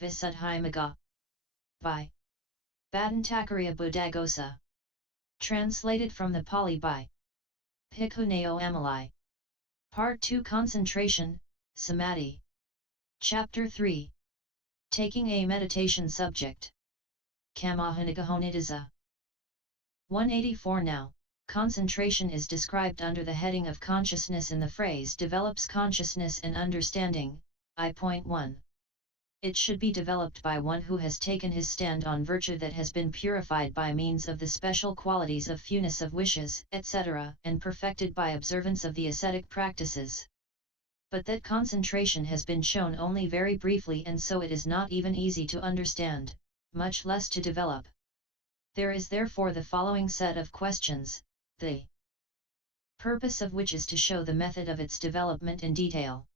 Visuddhimagga. By Bhattantakariya Buddhaghosa. Translated from the Pali by Bhikkhu Naoamoli. Part 2 Concentration, Samadhi. Chapter 3. Taking a meditation subject. Kamahanagahonidasa. 184 Now, concentration is described under the heading of consciousness in the phrase develops consciousness and understanding, I.1. It should be developed by one who has taken his stand on virtue that has been purified by means of the special qualities of fewness of wishes, etc., and perfected by observance of the ascetic practices. But that concentration has been shown only very briefly, and so it is not even easy to understand, much less to develop. There is therefore the following set of questions, the purpose of which is to show the method of its development in detail.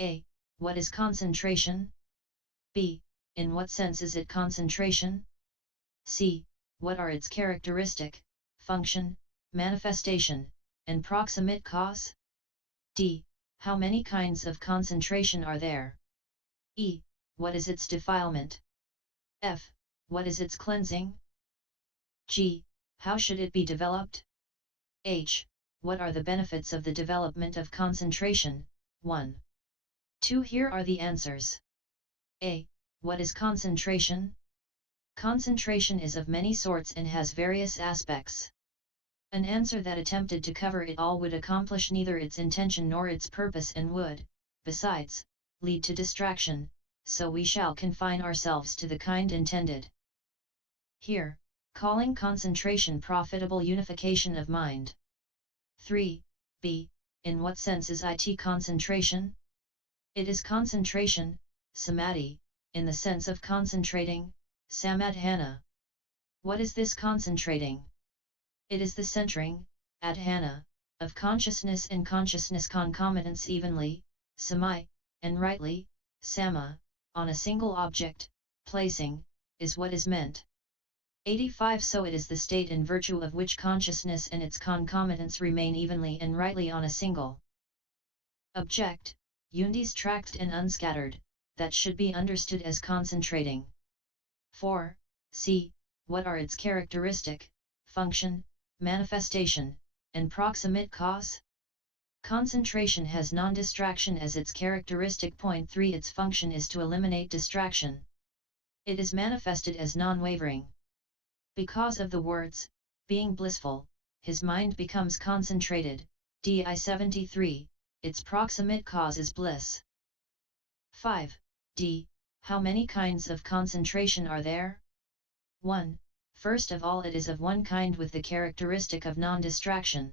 A. What is concentration? B. In what sense is it concentration? C. What are its characteristic, function, manifestation, and proximate cause? D. How many kinds of concentration are there? E. What is its defilement? F. What is its cleansing? G. How should it be developed? H. What are the benefits of the development of concentration? 1. 2. Here are the answers. A. What is concentration? Concentration is of many sorts and has various aspects. An answer that attempted to cover it all would accomplish neither its intention nor its purpose, and would, besides, lead to distraction, so we shall confine ourselves to the kind intended here, calling concentration profitable unification of mind. 3. B. In what sense is it concentration? It is concentration, samadhi, in the sense of concentrating, samadhana. What is this concentrating? It is the centering, adhana, of consciousness and consciousness concomitants evenly, samai, and rightly, sama, on a single object, placing, is what is meant. 85 So it is the state in virtue of which consciousness and its concomitants remain evenly and rightly on a single object, undistracted and unscattered, that should be understood as concentrating. 4. C. What are its characteristic, function, manifestation, and proximate cause? Concentration has non-distraction as its characteristic. 3. Its function is to eliminate distraction. It is manifested as non-wavering. Because of the words, being blissful, his mind becomes concentrated, di 73, its proximate cause is bliss. 5. D. How many kinds of concentration are there? 1. First of all, it is of one kind with the characteristic of non-distraction.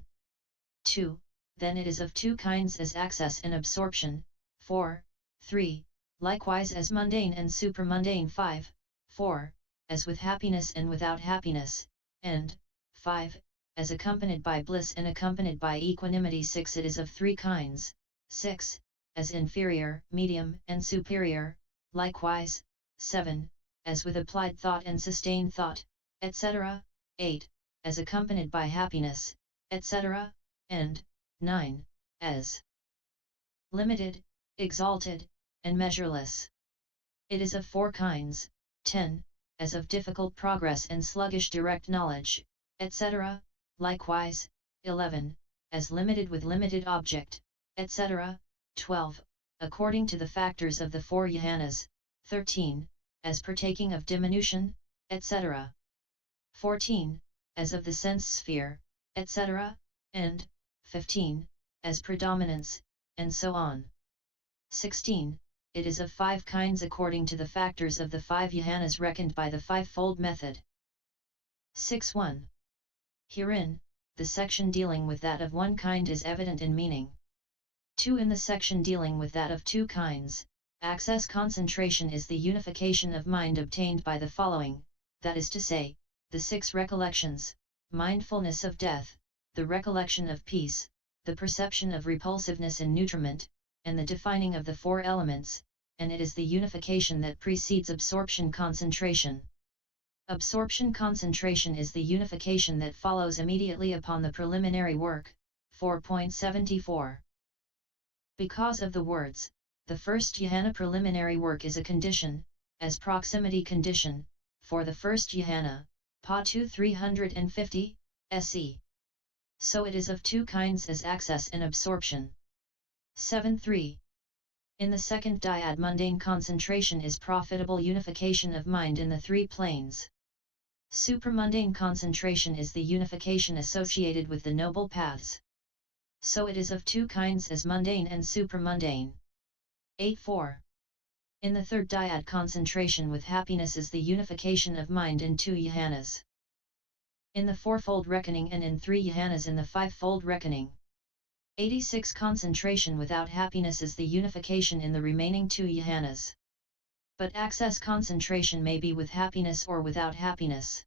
2. Then it is of two kinds, as access and absorption. 4. 3. Likewise as mundane and supramundane. 5. 4. As with happiness and without happiness, and 5. As accompanied by bliss and accompanied by equanimity. 6. It is of three kinds. 6. As inferior, medium, and superior. Likewise. 7. As with applied thought and sustained thought, etc. 8. As accompanied by happiness, etc. And 9. As limited, exalted, and measureless. It is of four kinds. 10. As of difficult progress and sluggish direct knowledge, etc. Likewise. 11. As limited with limited object, etc. 12. According to the factors of the four jhanas. 13. As partaking of diminution, etc. 14. As of the sense sphere, etc. And 15. As predominance, and so on. 16. It is of five kinds according to the factors of the five jhanas reckoned by the fivefold method. 6.1. Herein, the section dealing with that of one kind is evident in meaning. 2. In the section dealing with that of two kinds, access concentration is the unification of mind obtained by the following, that is to say, the six recollections, mindfulness of death, the recollection of peace, the perception of repulsiveness and nutriment, and the defining of the four elements, and it is the unification that precedes absorption concentration. Absorption concentration is the unification that follows immediately upon the preliminary work. 4.74. Because of the words, the first jhana preliminary work is a condition, as proximity condition, for the first jhana, Pa 2 350, SE. So it is of two kinds as access and absorption. 7.3. In the second dyad, mundane concentration is profitable unification of mind in the three planes. Supramundane concentration is the unification associated with the noble paths. So it is of two kinds as mundane and supramundane. 8.4. In the third dyad, concentration with happiness is the unification of mind in two jhanas. In the fourfold reckoning and in three jhanas in the fivefold reckoning. 86. Concentration without happiness is the unification in the remaining two jhanas. But access concentration may be with happiness or without happiness.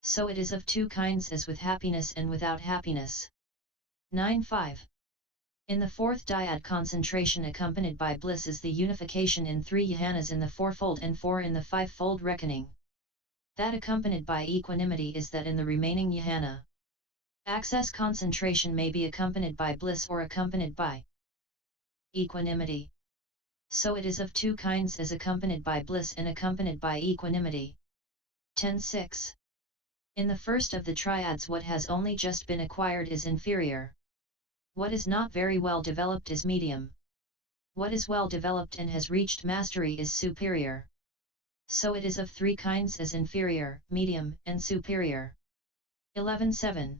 So it is of two kinds as with happiness and without happiness. 9.5. In the fourth dyad, concentration accompanied by bliss is the unification in three jhanas in the fourfold and four in the fivefold reckoning. That accompanied by equanimity is that in the remaining jhana. Access concentration may be accompanied by bliss or accompanied by equanimity. So it is of two kinds as accompanied by bliss and accompanied by equanimity. 10.6. In the first of the triads, what has only just been acquired is inferior. What is not very well developed is medium. What is well developed and has reached mastery is superior. So it is of three kinds as inferior, medium, and superior. 11.7.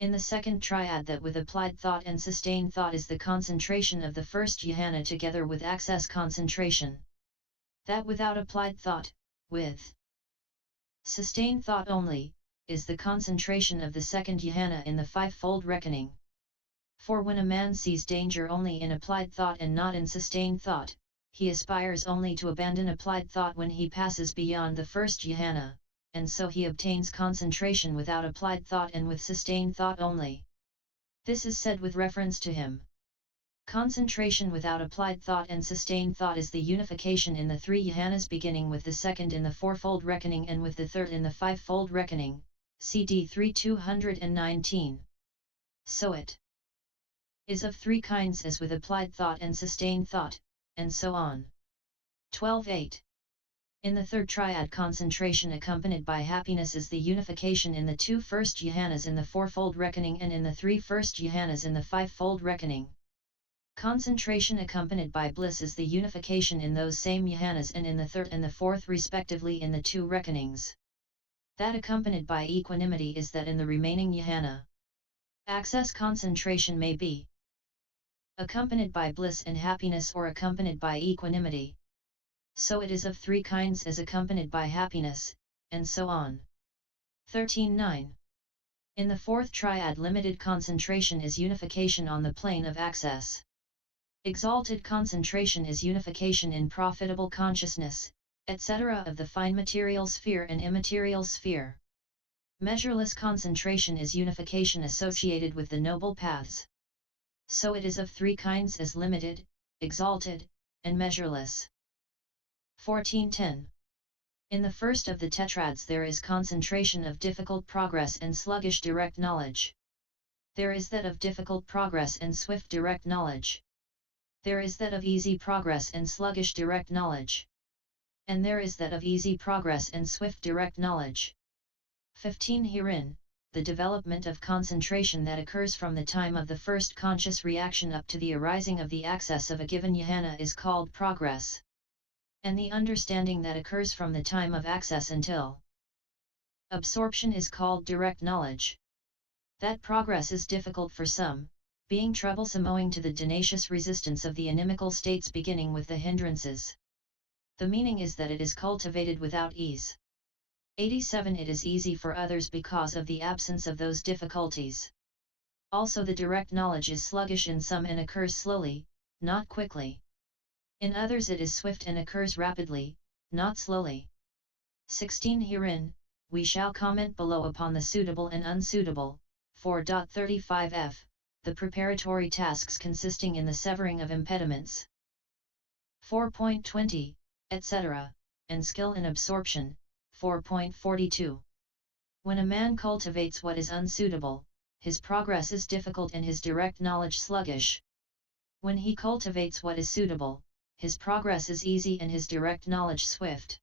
In the second triad, that with applied thought and sustained thought is the concentration of the first jhana together with access concentration. That without applied thought, with sustained thought only, is the concentration of the second jhana in the fivefold reckoning. For when a man sees danger only in applied thought and not in sustained thought, he aspires only to abandon applied thought when he passes beyond the first jhana, and so he obtains concentration without applied thought and with sustained thought only. This is said with reference to him. Concentration without applied thought and sustained thought is the unification in the three jhanas, beginning with the second in the fourfold reckoning and with the third in the fivefold reckoning, CD 3 219. So it is of three kinds as with applied thought and sustained thought, and so on. 12.8. In the third triad, concentration accompanied by happiness is the unification in the two first jhanas in the fourfold reckoning and in the three first jhanas in the fivefold reckoning. Concentration accompanied by bliss is the unification in those same jhanas and in the third and the fourth respectively in the two reckonings. That accompanied by equanimity is that in the remaining jhana. Access concentration may be accompanied by bliss and happiness or accompanied by equanimity. So it is of three kinds as accompanied by happiness, and so on. 13.9. In the fourth triad, limited concentration is unification on the plane of access. Exalted concentration is unification in profitable consciousness, etc. of the fine material sphere and immaterial sphere. Measureless concentration is unification associated with the noble paths. So it is of three kinds as limited, exalted, and measureless. 14.10. In the first of the tetrads there is concentration of difficult progress and sluggish direct knowledge. There is that of difficult progress and swift direct knowledge. There is that of easy progress and sluggish direct knowledge. And there is that of easy progress and swift direct knowledge. 15. Herein, the development of concentration that occurs from the time of the first conscious reaction up to the arising of the access of a given jhana is called progress. And the understanding that occurs from the time of access until absorption is called direct knowledge. That progress is difficult for some, being troublesome owing to the tenacious resistance of the inimical states beginning with the hindrances. The meaning is that it is cultivated without ease. 87. It is easy for others because of the absence of those difficulties. Also the direct knowledge is sluggish in some and occurs slowly, not quickly. In others it is swift and occurs rapidly, not slowly. 16. Herein, we shall comment below upon the suitable and unsuitable, 4.35f, the preparatory tasks consisting in the severing of impediments. 4.20, etc., and skill in absorption, 4.42. When a man cultivates what is unsuitable, his progress is difficult and his direct knowledge sluggish. When he cultivates what is suitable, his progress is easy and his direct knowledge swift.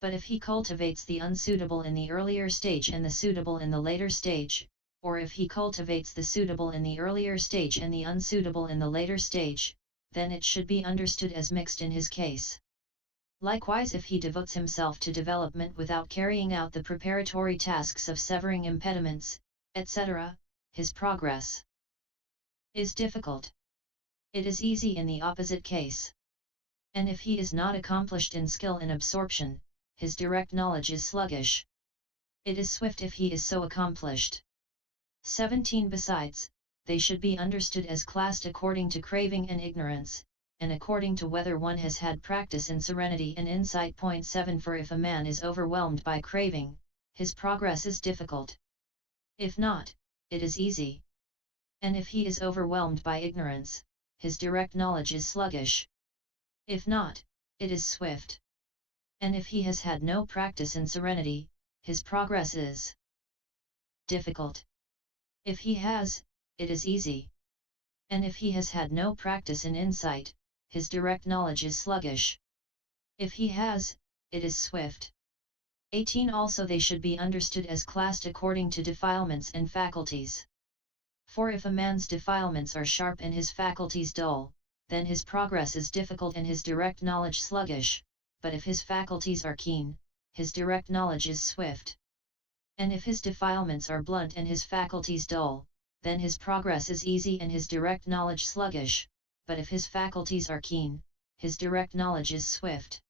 But if he cultivates the unsuitable in the earlier stage and the suitable in the later stage, or if he cultivates the suitable in the earlier stage and the unsuitable in the later stage, then it should be understood as mixed in his case. Likewise, if he devotes himself to development without carrying out the preparatory tasks of severing impediments, etc., his progress is difficult. It is easy in the opposite case. And if he is not accomplished in skill in absorption, his direct knowledge is sluggish. It is swift if he is so accomplished. 17. Besides, they should be understood as classed according to craving and ignorance, and according to whether one has had practice in serenity and insight. 7. For if a man is overwhelmed by craving, his progress is difficult. If not, it is easy. And if he is overwhelmed by ignorance, his direct knowledge is sluggish. If not, it is swift. And if he has had no practice in serenity, his progress is difficult. If he has, it is easy. And if he has had no practice in insight, his direct knowledge is sluggish. If he has, it is swift. 18. Also they should be understood as classed according to defilements and faculties. For if a man's defilements are sharp and his faculties dull, then his progress is difficult and his direct knowledge sluggish, but if his faculties are keen, his direct knowledge is swift. And if his defilements are blunt and his faculties dull, then his progress is easy and his direct knowledge sluggish, but if his faculties are keen, his direct knowledge is swift.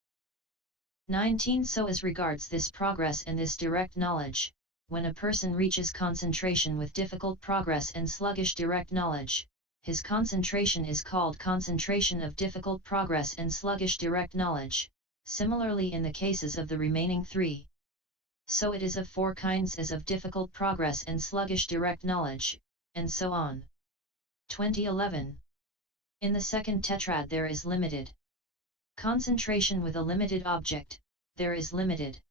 19. So as regards this progress and this direct knowledge, when a person reaches concentration with difficult progress and sluggish direct knowledge, his concentration is called concentration of difficult progress and sluggish direct knowledge, similarly in the cases of the remaining three. So it is of four kinds, as of difficult progress and sluggish direct knowledge, and so on. 2011. In the second tetrad there is limited concentration with a limited object, there is limited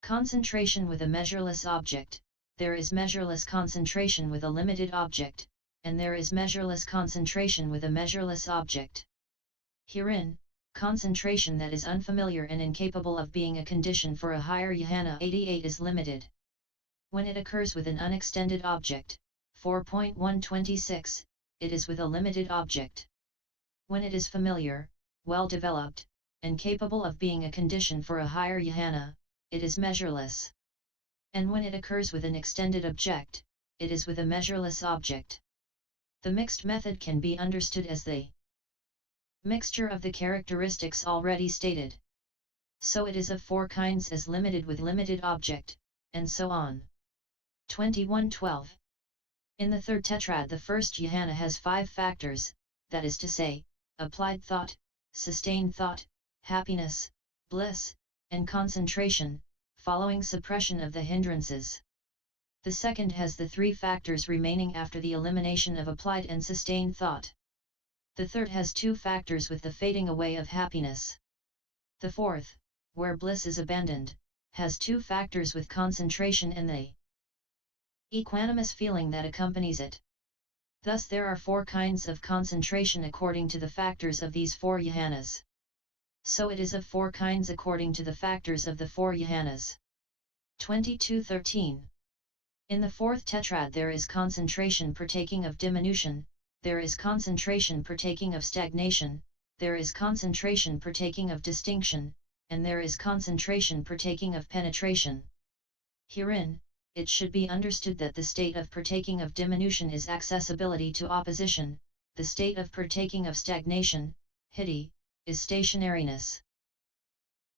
concentration with a measureless object, there is measureless concentration with a limited object, and there is measureless concentration with a measureless object. Herein, concentration that is unfamiliar and incapable of being a condition for a higher jhana 88 is limited. When it occurs with an unextended object, 4.126, it is with a limited object. When it is familiar, well developed, and capable of being a condition for a higher jhana, it is measureless. And when it occurs with an extended object, it is with a measureless object. The mixed method can be understood as the mixture of the characteristics already stated. So it is of four kinds, as limited with limited object, and so on. 2112. In the third tetrad the first jhana has 5 factors, that is to say, applied thought, sustained thought, happiness, bliss, and concentration, following suppression of the hindrances. The second has the 3 factors remaining after the elimination of applied and sustained thought. The third has 2 factors with the fading away of happiness. The fourth, where bliss is abandoned, has 2 factors with concentration and the equanimous feeling that accompanies it. Thus there are 4 kinds of concentration according to the factors of these 4 jhanas. So it is of 4 kinds according to the factors of the 4 jhanas. 2213. In the fourth tetrad there is concentration partaking of diminution, there is concentration partaking of stagnation, there is concentration partaking of distinction, and there is concentration partaking of penetration. Herein, it should be understood that the state of partaking of diminution is accessibility to opposition, the state of partaking of stagnation, hiti, is stationariness.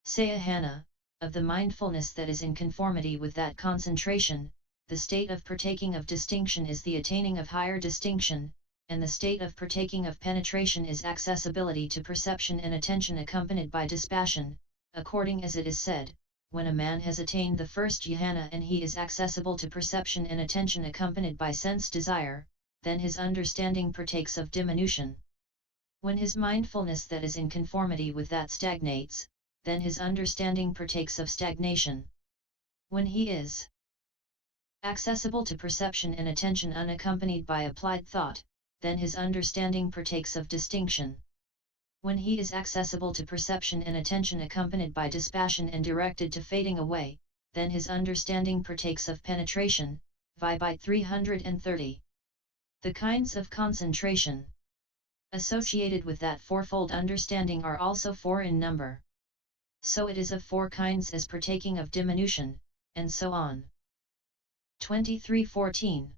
Sayahana, of the mindfulness that is in conformity with that concentration, the state of partaking of distinction is the attaining of higher distinction, and the state of partaking of penetration is accessibility to perception and attention accompanied by dispassion, according as it is said, when a man has attained the first jhana and he is accessible to perception and attention accompanied by sense desire, then his understanding partakes of diminution. When his mindfulness that is in conformity with that stagnates, then his understanding partakes of stagnation. When he is accessible to perception and attention unaccompanied by applied thought, then his understanding partakes of distinction. When he is accessible to perception and attention accompanied by dispassion and directed to fading away, then his understanding partakes of penetration, by 330. The kinds of concentration associated with that fourfold understanding are also four in number. So it is of four kinds as partaking of diminution, and so on. 2314.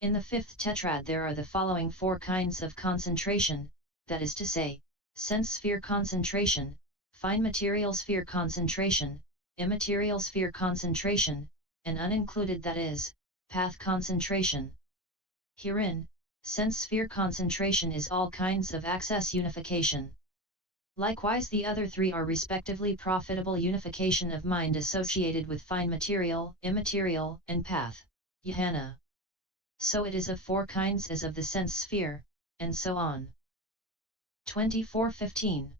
In the fifth tetrad there are the following four kinds of concentration, that is to say, sense sphere concentration, fine material sphere concentration, immaterial sphere concentration, and unincluded, that is, path concentration. Herein, sense sphere concentration is all kinds of access unification. Likewise the other three are respectively profitable unification of mind associated with fine material, immaterial, and path, jhana. So it is of four kinds as of the sense sphere, and so on. 2415.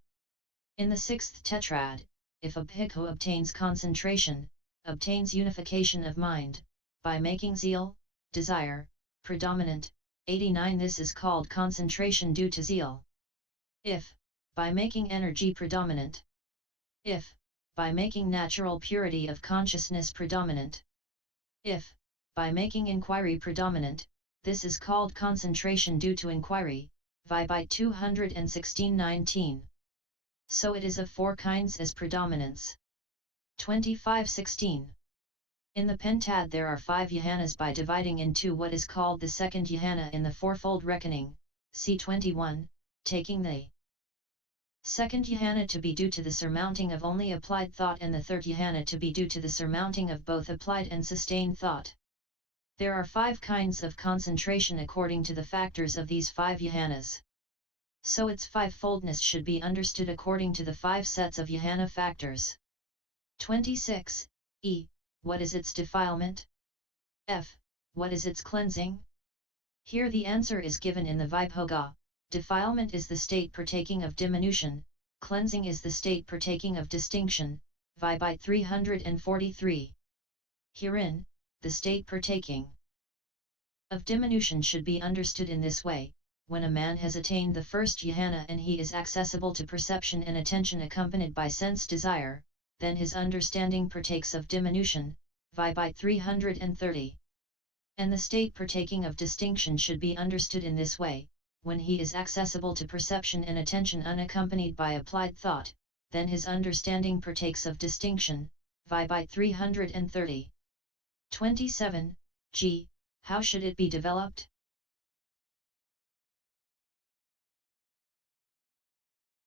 In the sixth tetrad, if a bhikkhu obtains concentration, obtains unification of mind, by making zeal, desire, predominant, 89, this is called concentration due to zeal. If, by making energy predominant. If, by making natural purity of consciousness predominant. If, by making inquiry predominant, this is called concentration due to inquiry, by 216-19. So it is of four kinds as predominance. 2516. In the pentad there are 5 jhanas by dividing into what is called the second jhana in the fourfold reckoning, c. 21, taking the second jhana to be due to the surmounting of only applied thought and the third jhana to be due to the surmounting of both applied and sustained thought. There are 5 kinds of concentration according to the factors of these 5 jhanas. So its fivefoldness should be understood according to the 5 sets of jhana factors. 26. E. What is its defilement? F. What is its cleansing? Here the answer is given in the Vibhoga. Defilement is the state partaking of diminution, cleansing is the state partaking of distinction, by 343. Herein, the state partaking of diminution should be understood in this way: when a man has attained the first jhana and he is accessible to perception and attention accompanied by sense desire, then his understanding partakes of diminution, by 330. And the state partaking of distinction should be understood in this way: when he is accessible to perception and attention unaccompanied by applied thought, then his understanding partakes of distinction, by 330. 27. G. How should it be developed?